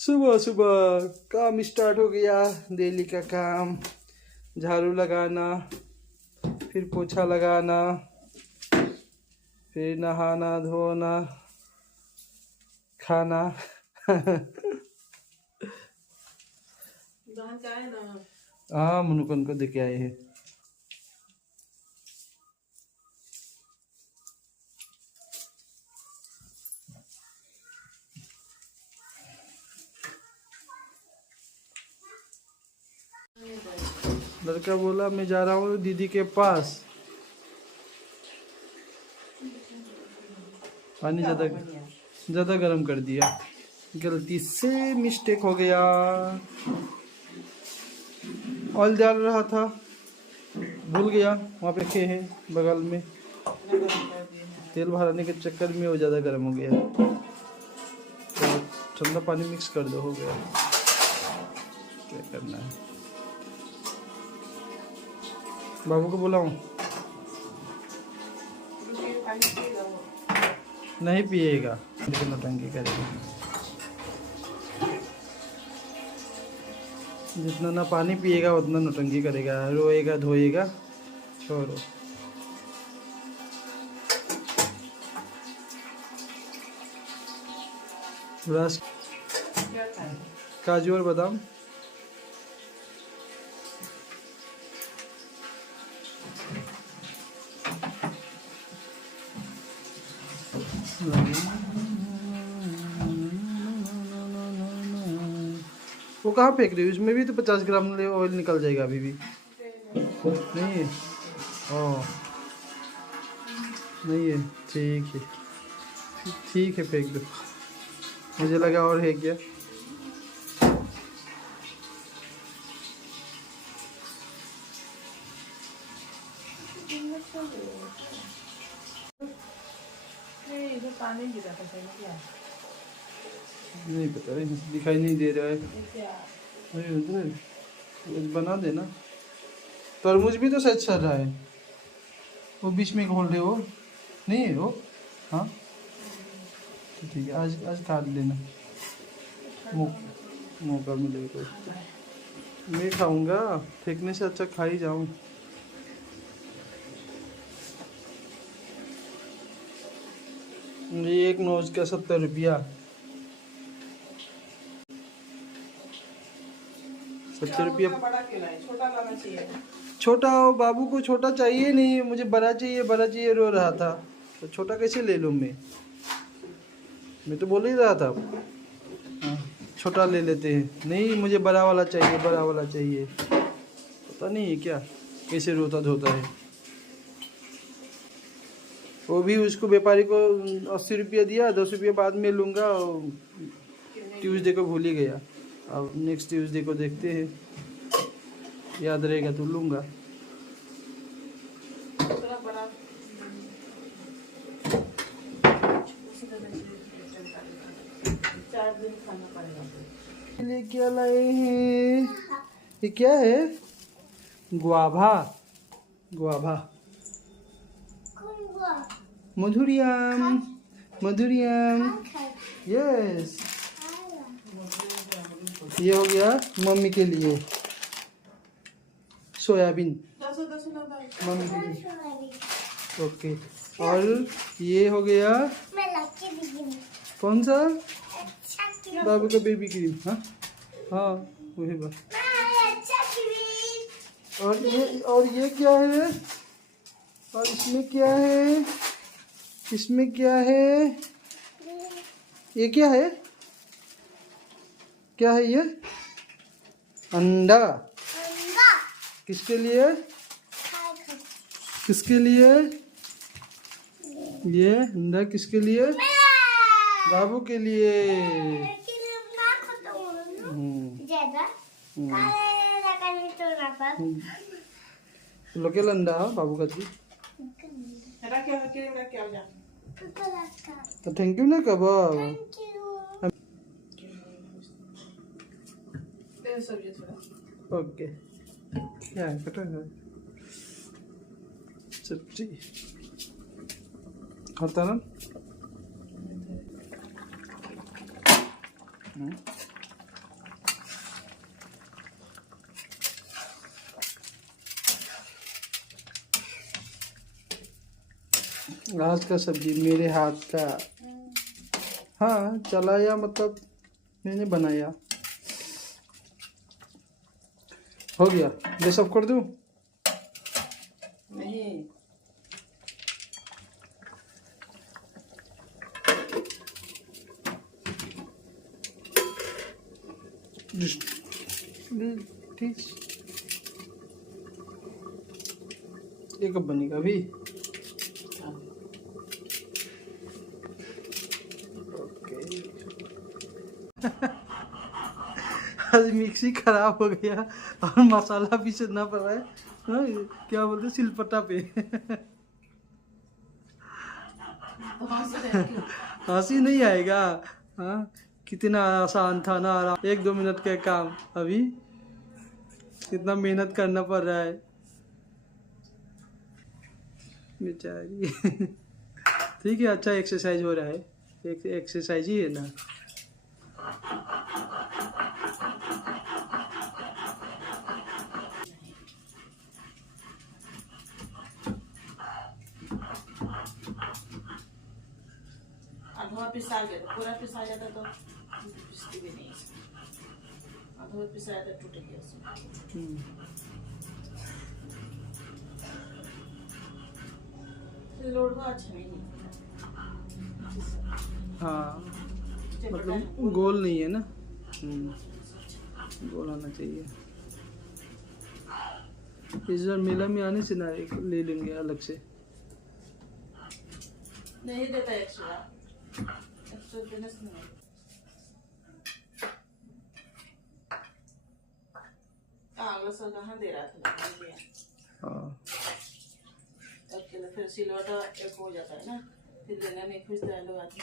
सुबह सुबह काम स्टार्ट हो गया। डेली का काम, झाड़ू लगाना, फिर पोछा लगाना, फिर नहाना धोना, खाना। हाँ, मुनुकन को देके आए हैं। लड़का बोला मैं जा रहा हूँ दीदी के पास। पानी ज़्यादा गर्म कर दिया, गलती से मिस्टेक हो गया। ऑयल डाल रहा था, भूल गया, वहाँ पे खे हैं बगल में। तेल भराने के चक्कर में वो ज़्यादा गर्म हो गया, तो ठंडा पानी मिक्स कर दो, हो गया। क्या करना है, बाबू को बुलाऊं? नहीं पिएगा, नौटंकी करेगा। जितना ना पानी पिएगा उतना नौटंकी करेगा, रोएगा धोएगा। छोड़ो। रस, काजू और बादाम। वो कहाँ फेंक रही है? उसमें भी तो 50 ग्राम ऑयल निकल जाएगा अभी भी। नहीं है? ओह नहीं है, ठीक है ठीक है, फेंक दो। मुझे लगा और है क्या। पानी गिरा था क्या? नहीं पता, दिखाई नहीं दे रहा है। अरे उधर बना देना। तरबूज भी तो सच चल रहा है, वो बीच में खोल रहे हो, नहीं है वो? हाँ तो ठीक है, आज काट लेना, मौका मिलेगा तो। मैं खाऊंगा, फेंकने से अच्छा खा ही जाऊं। ये एक नोज का 70 रुपया। 70 रुपया। छोटा लाना चाहिए। छोटा बाबू को छोटा चाहिए नहीं, मुझे बड़ा चाहिए, बड़ा चाहिए रो रहा था, तो छोटा कैसे ले लूँ मैं तो बोल ही रहा था। हाँ, छोटा ले लेते हैं। नहीं, मुझे बड़ा वाला चाहिए, बड़ा वाला चाहिए। पता नहीं है क्या, कैसे रोता धोता है। वो भी उसको व्यापारी को 80 रुपया दिया, 10 रुपया बाद में लूँगा। ट्यूसडे को भूल ही गया, अब नेक्स्ट ट्यूसडे को देखते हैं, याद रहेगा तो लूँगा। ये क्या लाए हैं? ये क्या है? गुआभा। गुआभा, मधुरियम, मधुरियम। यस, ये हो गया मम्मी के लिए, सोयाबीन मम्मी के लिए। ओके, और ये हो गया कौन सा? बाबू का बेबी क्रीम। हाँ हाँ, वही बात। और ये क्या है? और इसमें क्या है? इसमें क्या है? ये क्या है? क्या है ये? अंडा। किसके लिए? किसके लिए ये अंडा? किसके लिए? बाबू के लिए। लोकल अंडा बाबू का जी। तो थैंक यू ना कब। ओके, क्या है कटा है सब्जी खाता ना। आज का सब्जी मेरे हाथ का। हाँ, चलाया मतलब मैंने बनाया। हो गया, गैस ऑफ कर दूं? नहीं, ठीक। ये कब बनेगा अभी? ओके। आज मिक्सी खराब हो गया और मसाला भी पीसना पड़ रहा है। हाँ, क्या बोलते हैं, सिलपट्टा पे। हंसी नहीं आएगा। हाँ, कितना आसान था ना, आराम 1-2 मिनट का काम, अभी कितना मेहनत करना पड़ रहा है बेचारी। ठीक है, अच्छा एक्सरसाइज हो रहा है। एक एक्सरसाइज ही है ना। अधवा पिसा गया तो पूरा पिसा जाता तो पिसती भी नहीं। अधवा पिसाया तो टूट गया उसमें। लोड को अच्छा नहीं। हाँ, मतलब गोल नहीं है ना। गोल आना चाहिए। इस बार मेला में आने से ना एक ले लेंगे अलग से। नहीं देता एक्स्ट्रा देने से नहीं। अगला साल कहाँ दे रहा था? हाँ, अकेले फिर सिलवटा एक हो जाता है ना, फिर देना नहीं खुजता है लोग आदमी।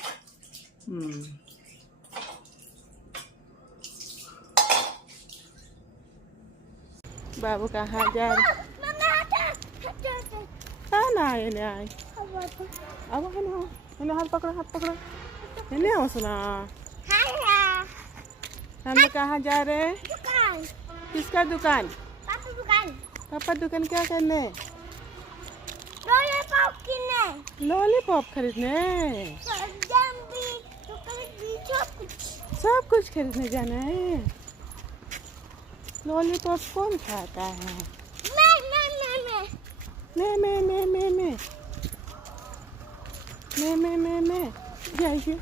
बाबू कहाँ जा रहे? ना ये ले आए। अब है ना, हाथ पकड़ो। ये ले आओ सुना। हम लोग कहाँ जा रहे हैं? दुकान। किसका दुकान? पापा दुकान। पापा दुकान क्या करने? लॉलीपॉप किने। लॉलीपॉप खरीदने। जम्बी चॉकलेट सब कुछ खरीदने जाना है। लॉलीपॉप कौन खाता है? मैं जाइए।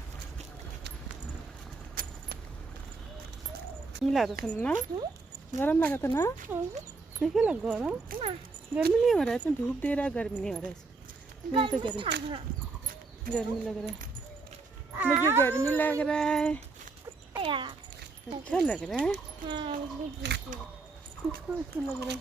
मिला तो सुन ना, गरम लगा था ना? देखिए लग गरम। गर्मी नहीं हो रहा है, तो धूप दे रहा है, गर्मी नहीं हो रहा है। मुझे तो गर्मी लग रहा है। मुझे गर्मी लग रहा है। अच्छा लग रहा है। किसको अच्छा लग रहा है?